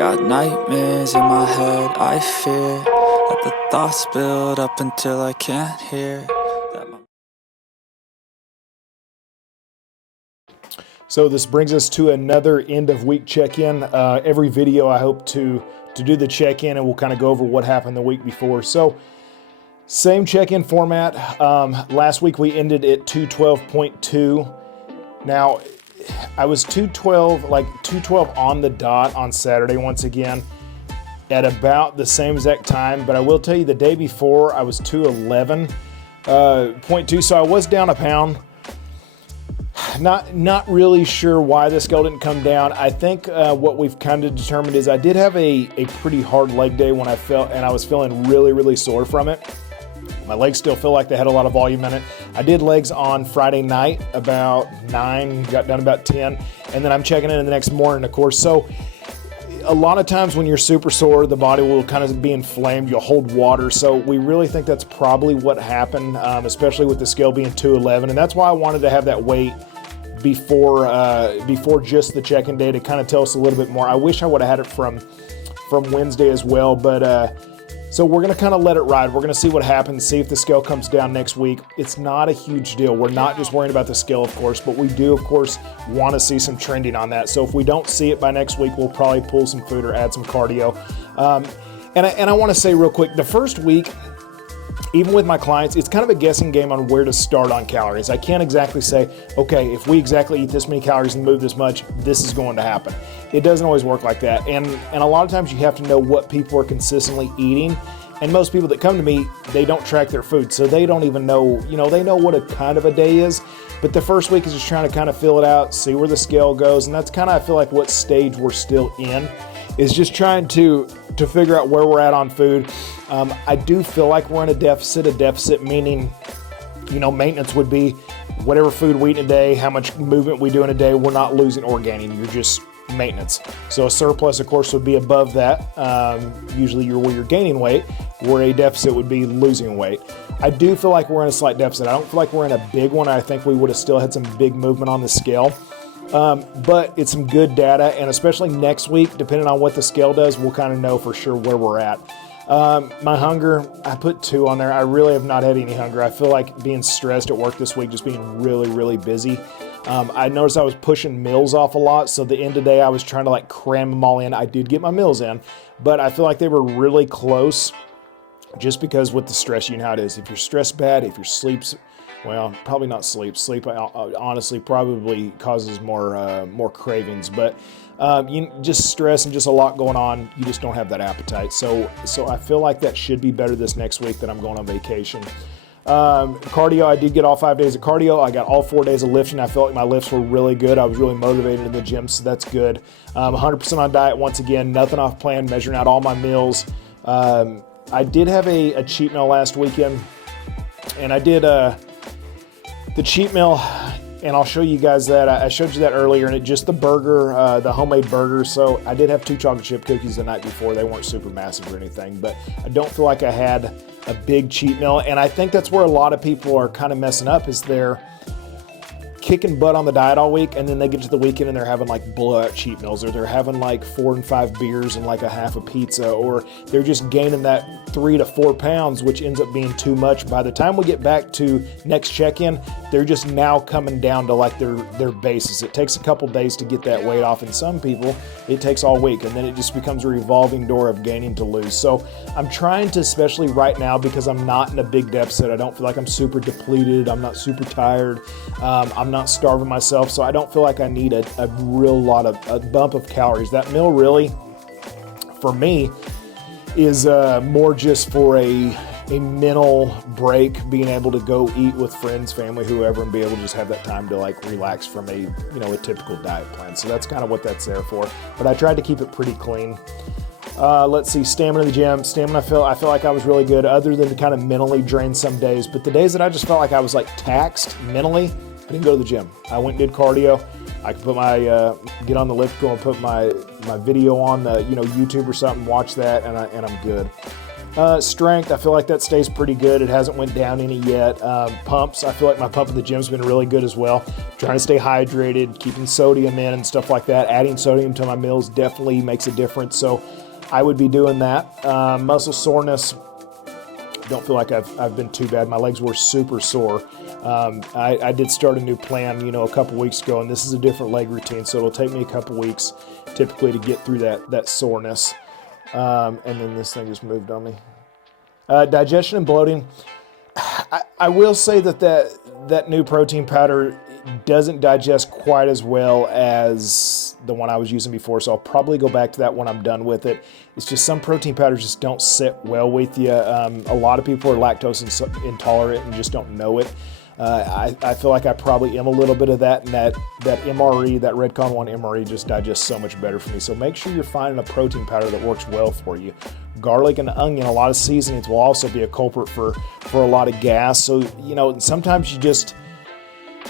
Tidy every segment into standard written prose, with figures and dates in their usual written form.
got nightmares in my head, I fear that the thoughts build up until I can't hear. So this brings us to another end of week check-in. Every video I hope to do the check-in, and we'll kind of go over what happened the week before. So same check-in format. Last week we ended at 212.2. Now I was 212 on the dot on Saturday once again at about the same exact time, but I will tell you the day before I was 211.2, so I was down a pound. Not really sure why the scale didn't come down. I think what we've kind of determined is I did have a pretty hard leg day when I was feeling really, really sore from it. My legs still feel like they had a lot of volume in it. I did legs on Friday night about 9, got done about 10, and then I'm checking in the next morning, of course. So a lot of times when you're super sore, the body will kind of be inflamed. You'll hold water. So we really think that's probably what happened, especially with the scale being 211. And that's why I wanted to have that weight before just the check-in day to kind of tell us a little bit more. I wish I would have had it from Wednesday as well, but so we're going to kind of let it ride. We're going to see what happens, see if the scale comes down next week. It's not a huge deal. We're not just worrying about the scale, of course, but we do, of course, want to see some trending on that. So if we don't see it by next week, we'll probably pull some food or add some cardio. And I want to say real quick, the first week, even with my clients, it's kind of a guessing game on where to start on calories. I can't exactly say, okay, if we exactly eat this many calories and move this much, this is going to happen. It doesn't always work like that. And a lot of times you have to know what people are consistently eating. And most people that come to me, they don't track their food. So they don't even know, they know what a kind of a day is. But the first week is just trying to kind of fill it out, see where the scale goes. And that's kind of, I feel like, what stage we're still in, is just trying to figure out where we're at on food. I do feel like we're in a deficit meaning, maintenance would be whatever food we eat in a day, how much movement we do in a day, we're not losing or gaining, you're just maintenance. So a surplus, of course, would be above that. Usually where you're gaining weight, where a deficit would be losing weight. I do feel like we're in a slight deficit. I don't feel like we're in a big one. I think we would have still had some big movement on the scale. But it's some good data, and especially next week, depending on what the scale does, we'll kind of know for sure where we're at. My hunger, I put 2 on there. I really have not had any hunger. I feel like being stressed at work this week, just being really, really busy. I noticed I was pushing meals off a lot, so the end of the day I was trying to cram them all in. I did get my meals in, but I feel like they were really close just because with the stress, you know how it is. If you're stressed bad, if your sleep's, well, probably not sleep. Sleep, honestly, probably causes more cravings, but just stress and just a lot going on, you just don't have that appetite. So I feel like that should be better this next week that I'm going on vacation. Cardio, I did get all 5 days of cardio. I got all 4 days of lifting. I felt like my lifts were really good. I was really motivated in the gym, so that's good. 100% on diet once again, nothing off plan, measuring out all my meals. I did have a cheat meal last weekend, and I did the cheat meal, and I'll show you guys that. I showed you that earlier, and just the burger, the homemade burger. So I did have 2 chocolate chip cookies the night before. They weren't super massive or anything, but I don't feel like I had a big cheat meal. And I think that's where a lot of people are kind of messing up, is they're kicking butt on the diet all week, and then they get to the weekend and they're having blowout cheat meals, or they're having 4 and 5 beers and a half a pizza, or they're just gaining that 3 to 4 pounds, which ends up being too much. By the time we get back to next check-in, they're just now coming down to their basis. It takes a couple days to get that weight off, and some people it takes all week, and then it just becomes a revolving door of gaining to lose. So I'm trying to, especially right now, because I'm not in a big deficit, I don't feel like I'm super depleted, I'm not super tired, I'm not starving myself, so I don't feel like I need a bump of calories. That meal really, for me, is more just for a mental break, being able to go eat with friends, family, whoever, and be able to just have that time to relax from a typical diet plan. So that's kind of what that's there for. But I tried to keep it pretty clean. Let's see, stamina in the gym. Stamina, I feel like I was really good, other than kind of mentally drained some days. But the days that I just felt like I was taxed mentally, I didn't go to the gym. I went and did cardio. I could put my get on the elliptical and put my video on YouTube or something, watch that, and I'm good. Strength, I feel like that stays pretty good. It hasn't went down any yet. Pumps, I feel like my pump at the gym's been really good as well. Trying to stay hydrated, keeping sodium in and stuff like that. Adding sodium to my meals definitely makes a difference, so I would be doing that. Muscle soreness, don't feel like I've been too bad. My legs were super sore. I did start a new plan, a couple weeks ago, and this is a different leg routine, so it'll take me a couple weeks typically to get through that soreness. And then this thing just moved on me. Digestion and bloating. I will say that new protein powder doesn't digest quite as well as the one I was using before, so I'll probably go back to that when I'm done with it. It's just some protein powders just don't sit well with you. A lot of people are lactose intolerant and just don't know it. I feel like I probably am a little bit of that, and that MRE, that Redcon One MRE, just digests so much better for me. So make sure you're finding a protein powder that works well for you. Garlic and onion, a lot of seasonings will also be a culprit for a lot of gas. So, sometimes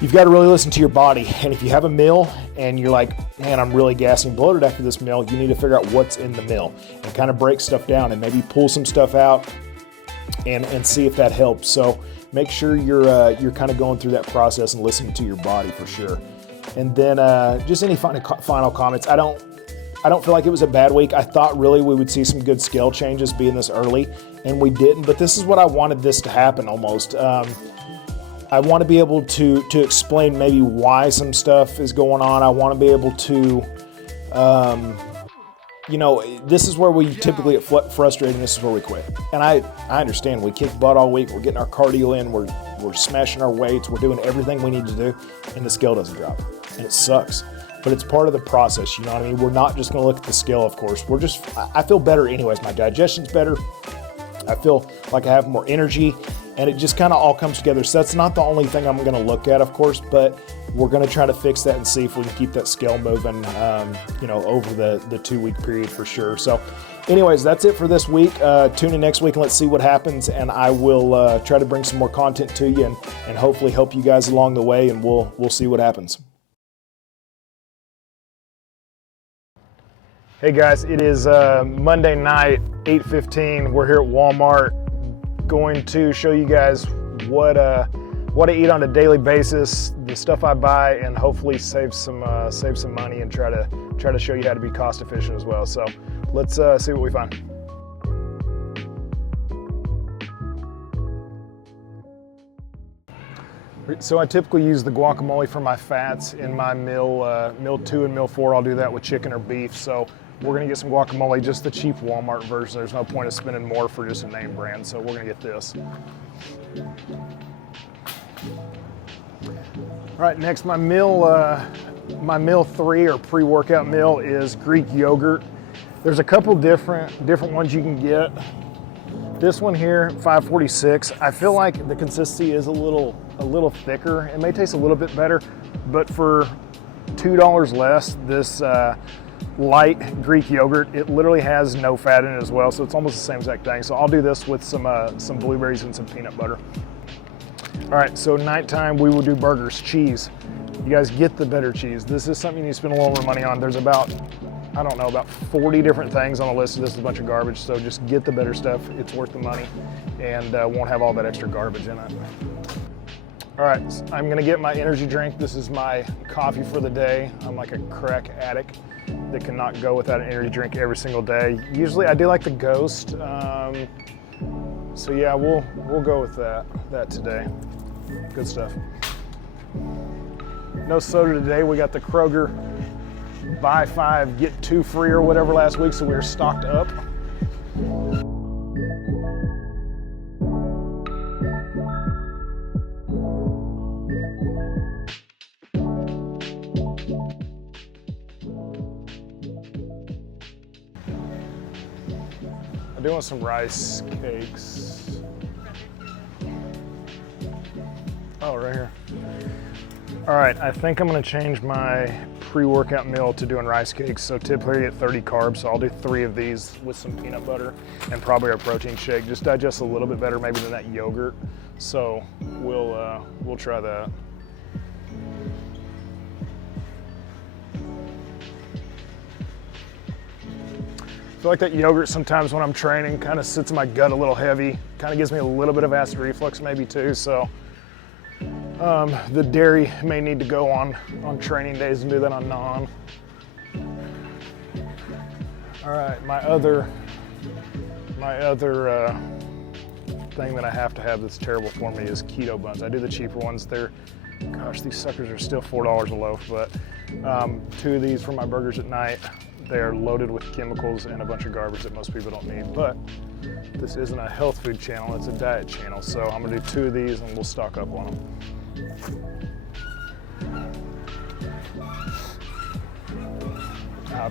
you've got to really listen to your body. And if you have a meal and you're like, man, I'm really gassy and bloated after this meal, you need to figure out what's in the meal and kind of break stuff down and maybe pull some stuff out and see if that helps. So make sure you're kind of going through that process and listening to your body for sure. And then just any final comments. I don't feel like it was a bad week. I thought really we would see some good scale changes being this early, and we didn't. But this is what I wanted this to happen almost. I want to be able to explain maybe why some stuff is going on. I want to be able to, this is where we typically get frustrated, and this is where we quit. And I understand we kick butt all week. We're getting our cardio in. We're smashing our weights. We're doing everything we need to do, and the scale doesn't drop. And it sucks. But it's part of the process, you know what I mean? We're not just going to look at the scale, of course. I feel better anyways. My digestion's better. I feel like I have more energy, and it just kind of all comes together. So that's not the only thing I'm going to look at, of course, but we're going to try to fix that and see if we can keep that scale moving, over the 2-week period for sure. So anyways, that's it for this week. Tune in next week and let's see what happens, and I will try to bring some more content to you and hopefully help you guys along the way, and we'll see what happens. Hey guys, it is Monday night, 8:15. We're here at Walmart, going to show you guys what I eat on a daily basis, the stuff I buy, and hopefully save some money and try to show you how to be cost efficient as well. So let's see what we find. So I typically use the guacamole for my fats in my meal 2 and meal 4. I'll do that with chicken or beef. So we're gonna get some guacamole, just the cheap Walmart version. There's no point of spending more for just a name brand. So we're gonna get this. All right, next my meal 3 or pre-workout meal is Greek yogurt. There's a couple different ones you can get. This one here, 546. I feel like the consistency is a little thicker. It may taste a little bit better, but for $2 less, this light Greek yogurt, it literally has no fat in it as well, so it's almost the same exact thing. So I'll do this with some blueberries and some peanut butter. All right, so nighttime we will do burgers, cheese. You guys get the better cheese. This is something you need to spend a little more money on. There's about 40 different things on the list. This is a bunch of garbage, so just get the better stuff. It's worth the money and won't have all that extra garbage in it. All right, I'm gonna get my energy drink. This is my coffee for the day. I'm like a crack addict that cannot go without an energy drink every single day. Usually I do like the Ghost. So yeah, we'll go with that today. Good stuff. No soda today. We got the Kroger buy 5, get 2 free or whatever last week, so we were stocked up. I'm doing some rice cakes. Oh, right here. All right, I think I'm gonna change my pre-workout meal to doing rice cakes. So typically I get 30 carbs, so I'll do 3 of these with some peanut butter and probably our protein shake. Just digest a little bit better maybe than that yogurt. So we'll try that. feel like that yogurt sometimes when I'm training kind of sits in my gut a little heavy. Kind of gives me a little bit of acid reflux maybe too. So the dairy may need to go on training days and do that on non. All right, my other thing that I have to have that's terrible for me is keto buns. I do the cheaper ones. Gosh, these suckers are still $4 a loaf, but 2 of these for my burgers at night. They are loaded with chemicals and a bunch of garbage that most people don't need, but this isn't a health food channel, it's a diet channel. So I'm gonna do 2 of these and we'll stock up on them.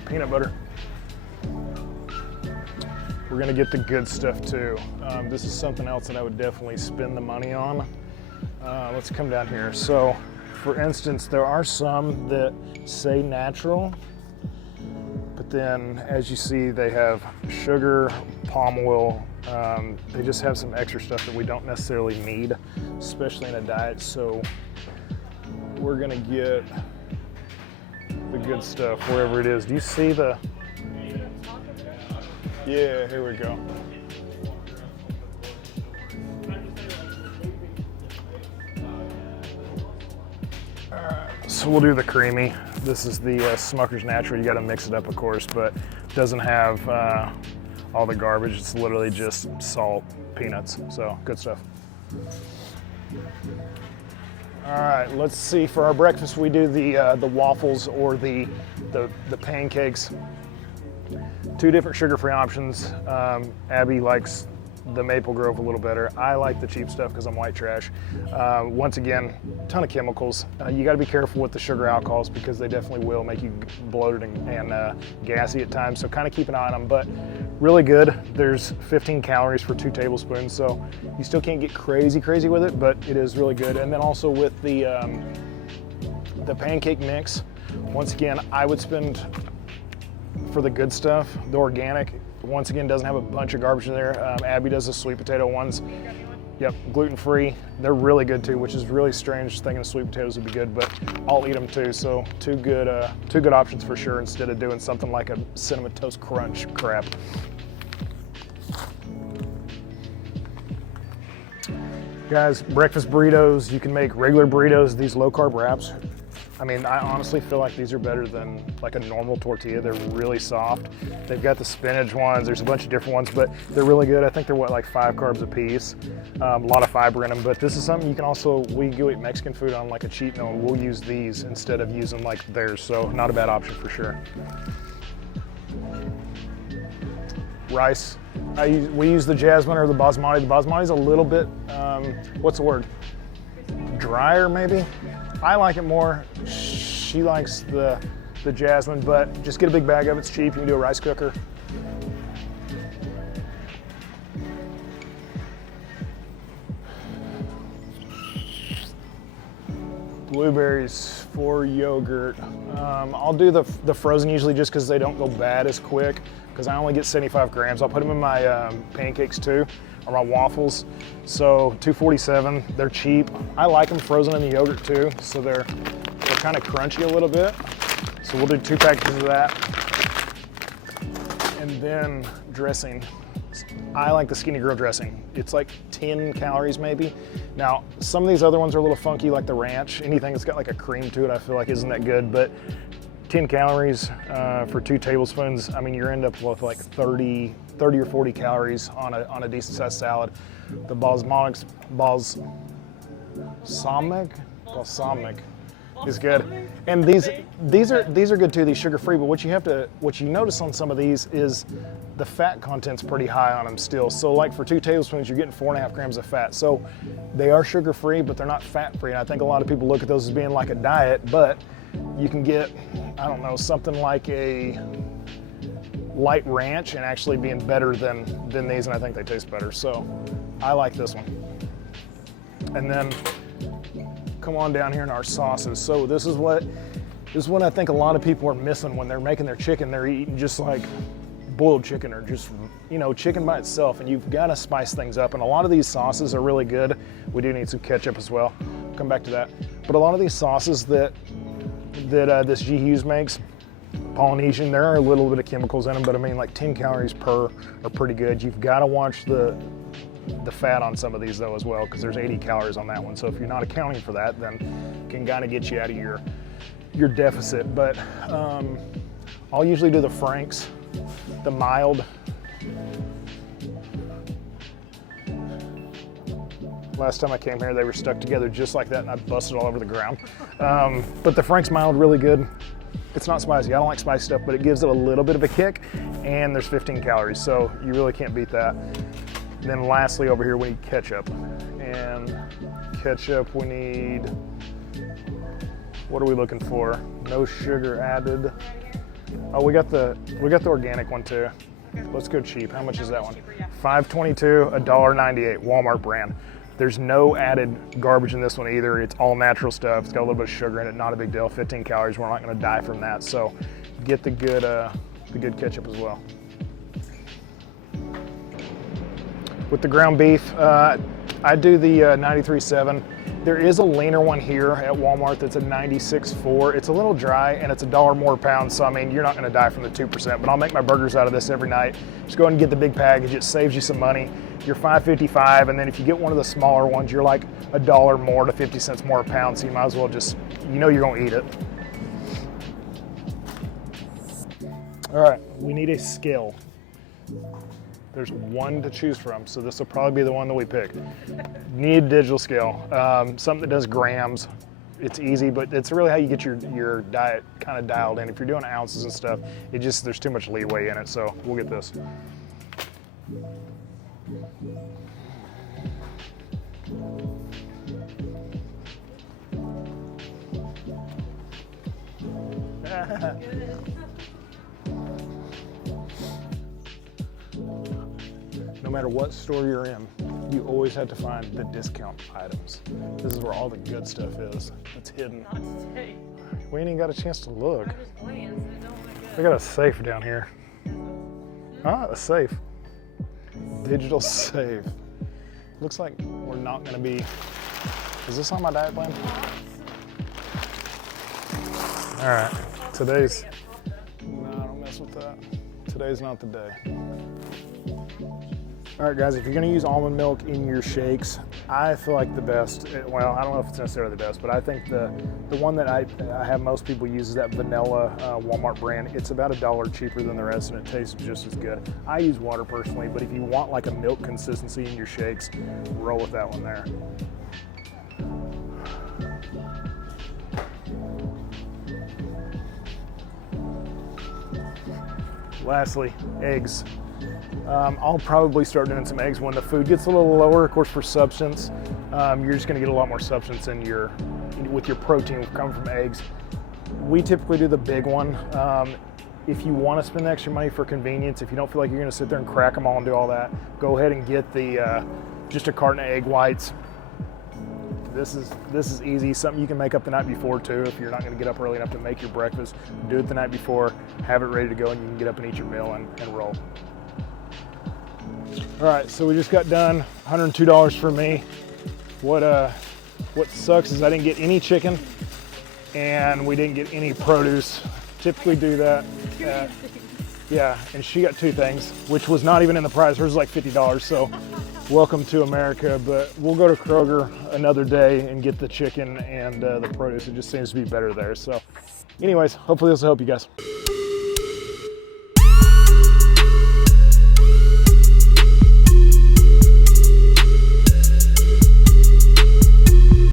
Peanut butter. We're gonna get the good stuff too. This is something else that I would definitely spend the money on. Let's come down here. So for instance, there are some that say natural, but then as you see, they have sugar, palm oil. They just have some extra stuff that we don't necessarily need, especially in a diet. So we're gonna get the good stuff wherever it is. Do you see the, yeah, here we go. All right, so we'll do the creamy. This is the Smucker's Natural. You gotta mix it up, of course, but it doesn't have all the garbage. It's literally just salt, peanuts, so good stuff. All right, let's see, for our breakfast, we do the waffles or the pancakes. 2 different sugar-free options. Abby likes the Maple Grove a little better. I like the cheap stuff because I'm white trash. Once again, ton of chemicals. You got to be careful with the sugar alcohols because they definitely will make you bloated and gassy at times. So kind of keep an eye on them, but really good. There's 15 calories for 2 tablespoons, so you still can't get crazy with it, but it is really good. And then also with the pancake mix, once again, I would spend, for the good stuff, the organic, once again, doesn't have a bunch of garbage in there. Abby does the sweet potato ones. Yep, gluten-free. They're really good too, which is really strange thinking sweet potatoes would be good, but I'll eat them too. So two good options for sure instead of doing something like a Cinnamon Toast Crunch crap. Guys, breakfast burritos, you can make regular burritos, these low-carb wraps. I mean, I honestly feel like these are better than like a normal tortilla. They're really soft. They've got the spinach ones. There's a bunch of different ones, but they're really good. I think they're like 5 carbs a piece. A lot of fiber in them, but this is something you can also, we go eat Mexican food on like a cheat meal and we'll use these instead of using like theirs. So not a bad option for sure. Rice. We use the jasmine or the basmati. The basmati is a little bit, what's the word? Drier maybe? I like it more. She likes the jasmine, but just get a big bag of it. It's cheap. You can do a rice cooker. Blueberries for yogurt. I'll do the frozen usually just because they don't go bad as quick, because I only get 75 grams. I'll put them in my pancakes too, or my waffles. So 247, they're cheap. I like them frozen in the yogurt too, so they're kind of crunchy a little bit. So we'll do 2 packages of that. And then dressing. I like the Skinny Girl dressing. It's like 10 calories maybe. Now, some of these other ones are a little funky, like the ranch. Anything that's got like a cream to it, I feel like isn't that good, but 10 calories for 2 tablespoons. I mean, you end up with like 30 or 40 calories on a decent sized salad. The balsamic is good, and these are good too. These sugar free, but what you notice on some of these is the fat content's pretty high on them still. So like for 2 tablespoons, you're getting 4.5 grams of fat. So they are sugar free, but they're not fat free. And I think a lot of people look at those as being like a diet, but you can get, I don't know, something like a light ranch and actually being better than these, and I think they taste better. So I like this one. And then come on down here in our sauces. So this is what I think a lot of people are missing when they're making their chicken. They're eating just like boiled chicken or just, you know, chicken by itself, and you've got to spice things up. And a lot of these sauces are really good. We do need some ketchup as well. Come back to that. But a lot of these sauces that this G. Hughes makes, Polynesian. There are a little bit of chemicals in them, but I mean, like 10 calories per are pretty good. You've got to watch the fat on some of these though as well, because there's 80 calories on that one. So if you're not accounting for that, then it can kind of get you out of your deficit. But I'll usually do the Franks, the mild. Last time I came here, they were stuck together just like that, and I busted all over the ground. But the Frank's mild, really good. It's not spicy. I don't like spicy stuff, but it gives it a little bit of a kick, and there's 15 calories, so you really can't beat that. And then lastly, over here, we need ketchup. And ketchup, we need, what are we looking for? No sugar added. Oh, we got the organic one too. Let's go cheap. How much is that one? $5.22, $1.98, Walmart brand. There's no added garbage in this one either. It's all natural stuff. It's got a little bit of sugar in it, not a big deal. 15 calories, we're not gonna die from that. So get the good ketchup as well. With the ground beef, I do the 93.7. There is a leaner one here at Walmart that's a 96.4. It's a little dry and it's $1 more a pound, so I mean, you're not gonna die from the 2%, but I'll make my burgers out of this every night. Just go ahead and get the big package. It saves you some money. You're $5.55, and then if you get one of the smaller ones, you're like $1 more to 50 cents more a pound, so you might as well just, you know you're gonna eat it. All right, we need a scale. There's one to choose from, so this will probably be the one that we pick. Need a digital scale, something that does grams. It's easy, but it's really how you get your diet kind of dialed in. If you're doing ounces and stuff, there's too much leeway in it, so we'll get this. No matter what store you're in, you always have to find the discount items. This is where all the good stuff is. It's hidden. Not today. We ain't even got a chance to look. I'm just playing, so it don't look good. We got a safe down here. Ah, a safe. Digital safe. Looks like we're not gonna be, is this on my diet plan? All right, today's, no, don't mess with that. Today's not the day. All right, guys, if you're gonna use almond milk in your shakes, I feel like the best, well, I don't know if it's necessarily the best, but I think the one that I have most people use is that vanilla Walmart brand. It's about $1 cheaper than the rest, and it tastes just as good. I use water personally, but if you want like a milk consistency in your shakes, roll with that one there. Lastly, eggs. I'll probably start doing some eggs when the food gets a little lower. Of course, for substance, you're just going to get a lot more substance with your protein coming from eggs. We typically do the big one. If you want to spend extra money for convenience, if you don't feel like you're going to sit there and crack them all and do all that, go ahead and get the just a carton of egg whites. This is easy, something you can make up the night before too. If you're not going to get up early enough to make your breakfast, do it the night before, have it ready to go, and you can get up and eat your meal and roll. All right, so we just got done, $102 for me. What sucks is I didn't get any chicken and we didn't get any produce. Typically do that. Yeah, and she got two things, which was not even in the price. Hers was like $50, so welcome to America. But we'll go to Kroger another day and get the chicken and the produce. It just seems to be better there. So anyways, hopefully this will help you guys.